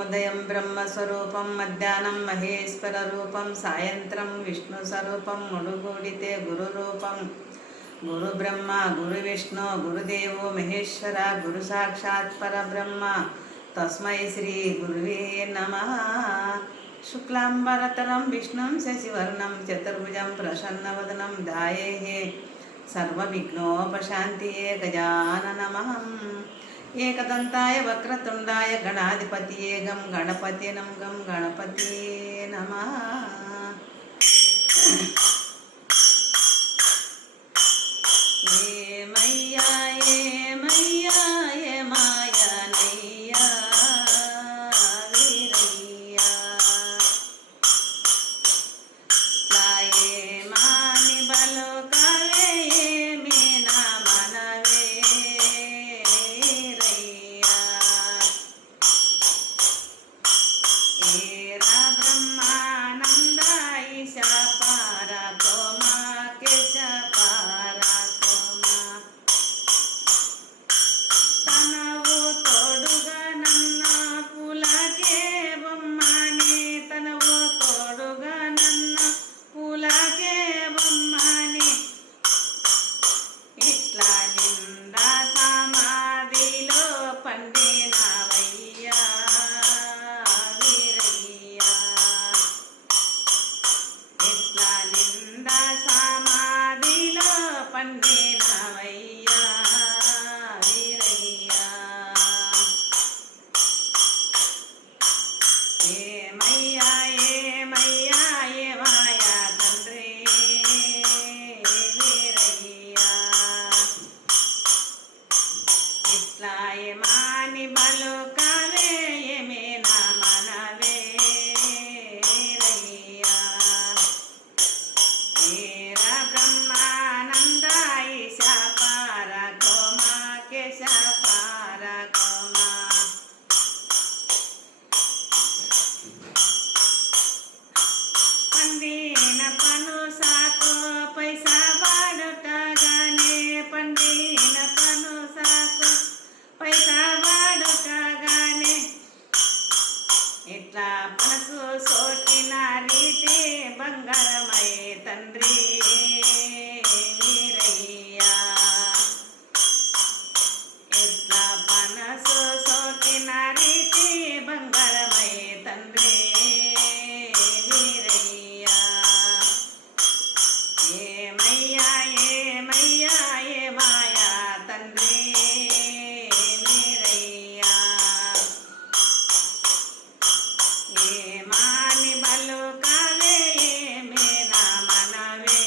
ఉదయం బ్రహ్మస్వరూపం మధ్యాహ్నం మహేశ్వర రూపం సాయంత్రం విష్ణు స్వరూపం ముడుగూడితే గురు రూపం గురు బ్రహ్మ గురు విష్ణు గురుదేవో మహేశ్వర గురు సాక్షాత్ పరబ్రహ్మ తస్మై శ్రీ గురువే నమః. శుక్లాంబరతరం విష్ణుం శశివర్ణం చతుర్భుజం ప్రసన్నవదనం ధ్యాయేహే సర్వవిఘ్నోపశాంతియే గజాననమః. ఏకదంతాయ వక్రతుండాయ గణాధిపతియే గం గణపతినం గం గణపతియే నమః. ఏమయ్యా ఏమయ్యా ఏమాయనయ్యా వీరయ్యా లాయే మాని బలోకవే ఏమి నా మనవే రయ్యా ఏరా బ్రహ్మానంద ఈశా పారా కోమా కేశ పారా తనవు తోడుగా నన్న పూలకే బొమ్మని తనవు తోడుగా నన్న పూలకే బొమ్మని ఇట్లా నిండా సమాధిలో పండినవయ్యా వీరయ్యా ఇట్లా నిండా సమాధిలో పండినవయ్యా వీరయ్యా. ఏమయ్యా ఏమయ్యా ఏమాయా తండ్రి వీరయ్యా ఇట్లా ఏమాని బలుకవే ఏమే నా మనవే రయ్యా ఏరా బ్రహ్మానంద ఈశా పార కోమా కేశ పార కోమా పండిన పను సాకు పైసా వాడుటగానే పండిన పను సాకు పైసా వాడుటగానే ఇట్లా పనసు సోకిన రీతి బంగారమై తండ్రి వీరయ్యా ఇట్లా పనసు సోకిన రీతి బంగారమై తండ్రి వీరయ్యా. ఏమయ్యా ఏమయ్యా ఏమాయా తండ్రి వీరయ్యా ఏమాని బలుకవే ఏమే నా మనవే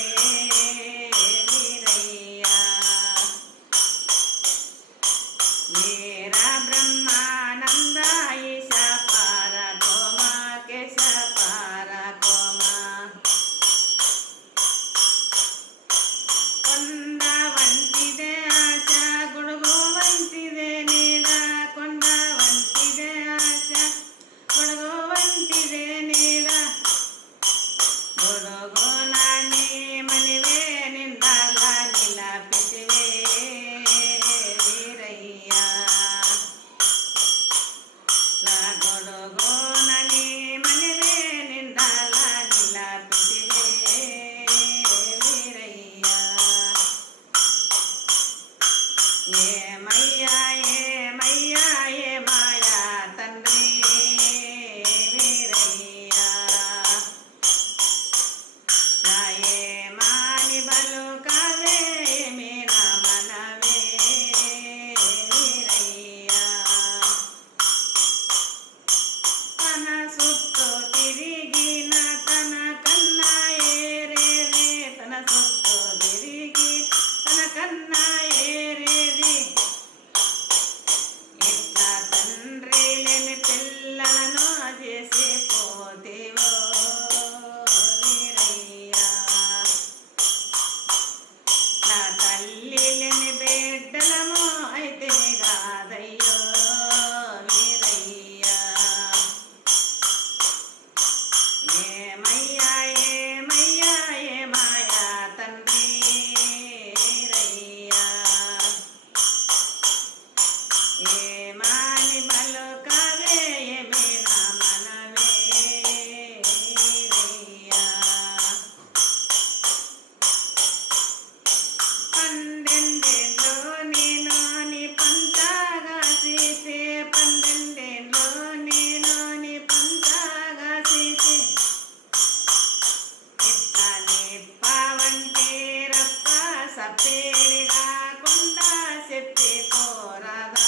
సప్పేడి కాకుండా చెప్పి పోరాదా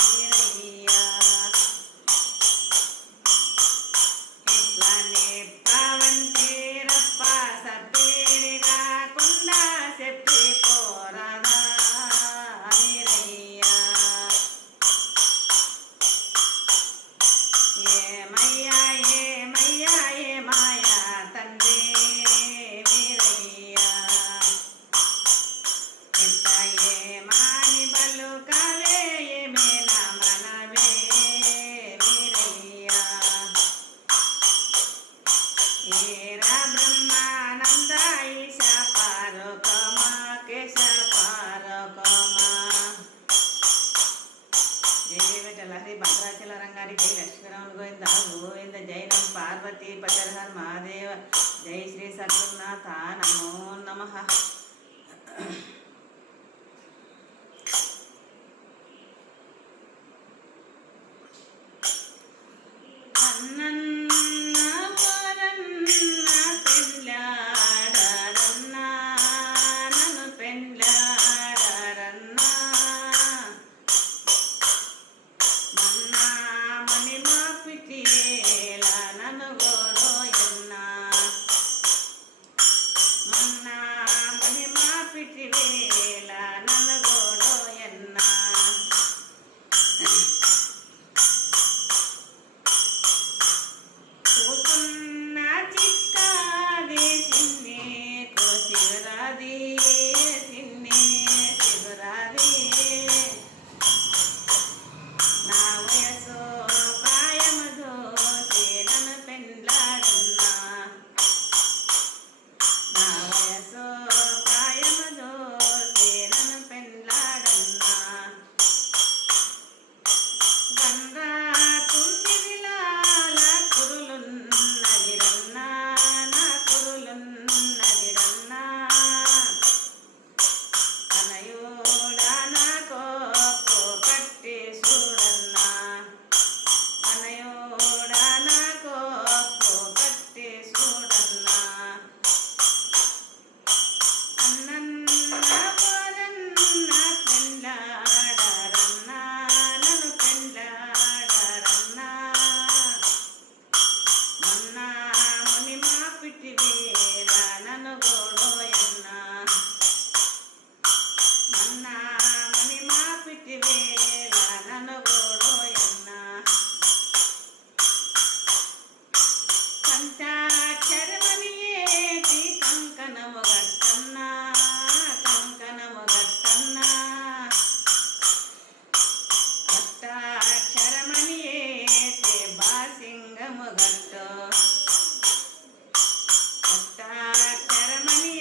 వీరయ్య ఇట్లా నేర్పావంటే రప్ప సప్పేడి కాకుండా చెప్పి పోరాదా వీరయ్య ఏమయ్యా ఏమయ్యా ఏమాయా తండ్రి వీరయ్య ఎట్ట ఏమాని బలుకవే ఏమేనా మనవే వీరయ్య ఏరా బ్రహ్మానంద ఈశ పారకమా కేశ పారకమా హరి భద్రాచల రంగారి జై లక్ష్మీరాములు గోవింద గోవింద జైనం పార్వతీ పచరహర్ మహాదేవ జై శ్రీ సద్గురునాథ నమో నమః. అన్నన్న వరన్న పెళ్ళాడరన్నా నన్ను పెళ్ళాడరన్నా మన్నా మణి మా పిటియేల నన్ను గోడోయన్న మన్నా మణి మా పిటివేల నన్ను గోడోయన్న కూతున్న చిక్కాది సిన్ని కోసిరాది సిన్ని సిగురాది నా వయసు ప్రాయము దోసి నన్ను పెండ్లాడున్నా నా వయసు ప్రాయము దోసి నన్ను పెండ్లాడున్నా గండ్రా తుమ్మిదిలాల కురులున్నదిరన్నా నా కురులున్నదిరన్నా అనయోడా నా కోపు కట్టి చూడన్నా అనయోడా నా కోపు కట్టి చూడన్నా అన్నన్న వరన్న పెళ్ళాడరన్నా నన్ను పెళ్ళాడరన్నా మన్నా ముని మా పిటివేల నన్ను గోడోయన్నా మన్నా ముని మా పిటివేల నన్ను గోడోయన్నా పంచాక్షరమని ఏటి కంకణము గట్టన్నా కంకణము గట్టన్నా అష్టాక్షరమని ఏటి బాసింగము గట్టు అష్టాక్షరమని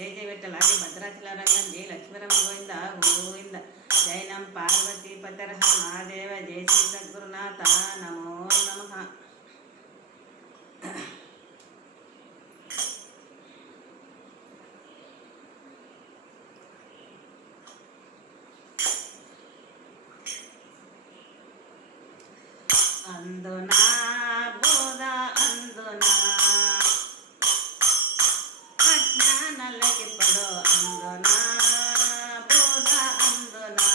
జై జయ విఠల హరి భద్రాచల రంగం జై లక్ష్మీరమ గోవింద గోవింద జై నం పార్వతీ పతర్ హర మహాదేవ జై శ్రీ సద్గురునాథ నమో నమః. అందునా బోధ అందునా అజ్ఞానాలకిప్పుడు అందునా బోధ అందునా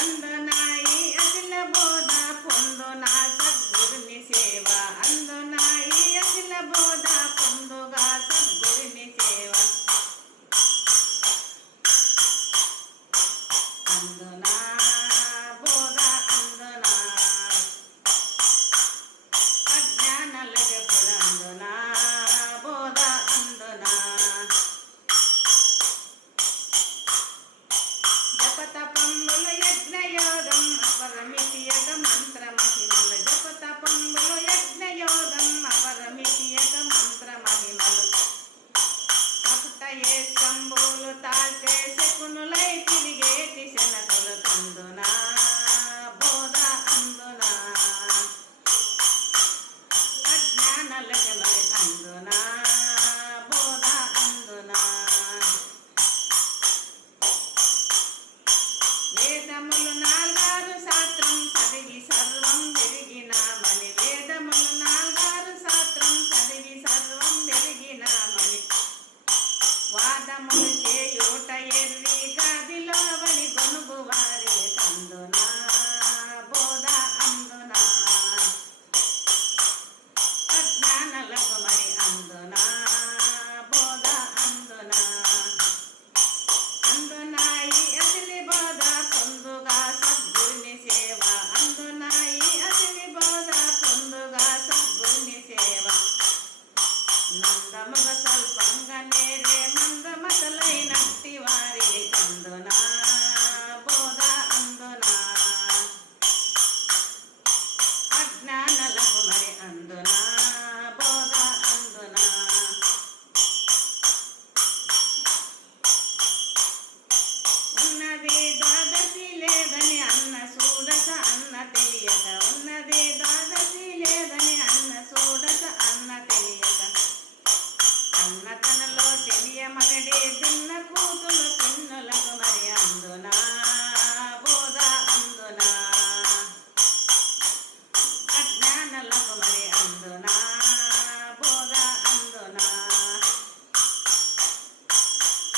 అందునా ఈ అఖిల బోధ పొందునా సద్గురుని సేవ అందునా ఈ అఖిల బోధ పొందుగా సద్గురుని సేవ అందునా శంభులు తాల్చే శకునులై తిరిగేటి శనకులు అందునా బోధ అందునా అజ్ఞానాలకు మరి అందునా బోధ అందునా వేదములు నాలుగారు శాస్త్రం చదివి సర్వం వెలిగినామని వేదములు నాలుగారు శాస్త్రం చదివి సర్వం వెలిగినామని వాదములు చేయూట ఎర్రి గదిలో బడి గొనుగు వారి అందునా బోధ అందునా అజ్ఞానాలకు మరి అందునా బోధ అందునా అందునా ఈ అసలి బోధ పొందుగా సద్గురుని సేవ అందునా ఈ అసలి బోధ పొందుగా సద్గురుని సేవ నందముగ స్వల్పంగా నేరే మందమతలైనట్టి వారికి అందునా బోధ అందునా అజ్ఞానాలకు మరి అందునా బోధ అందునా ఉన్నది ద్వాదశి లేదని అన్న చూడక అన్న తెలియక ఉన్నది ద్వాదశి లేదని అన్న చూడక అన్న తెలియక అన్నతనలో తెలియమగడే భిన్న కూతుల పిన్నులకు మరి అందునా బోధ అందునా అజ్ఞానాలకు మరి అందునా బోధ అందునా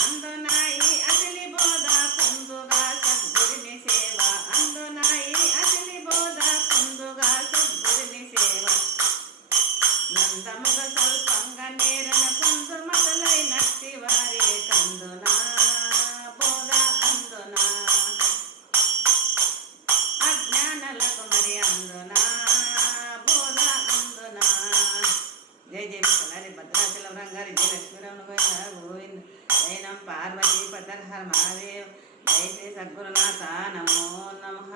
అందునా ఈ అసలి బోధ పొందుగా సద్గురుని సేవ అందునా ఈ అసలి బోధ పొందుగా సద్గురుని సేవ నందముగ స్వల్పంగా నేరన పొందు మొదలైనట్టి వారి కందునా బోధ అందునా అజ్ఞానాలకు మరి అందునా బోధ అందునా జై జయ విఠల భద్రాచలం రంగారి జయ లక్ష్మీరమణ గోవింద గోవింద జై నం పార్వతీ పతర్ హర మహాదేవ్ జై శ్రీ సద్గురునాథ నమో నమః.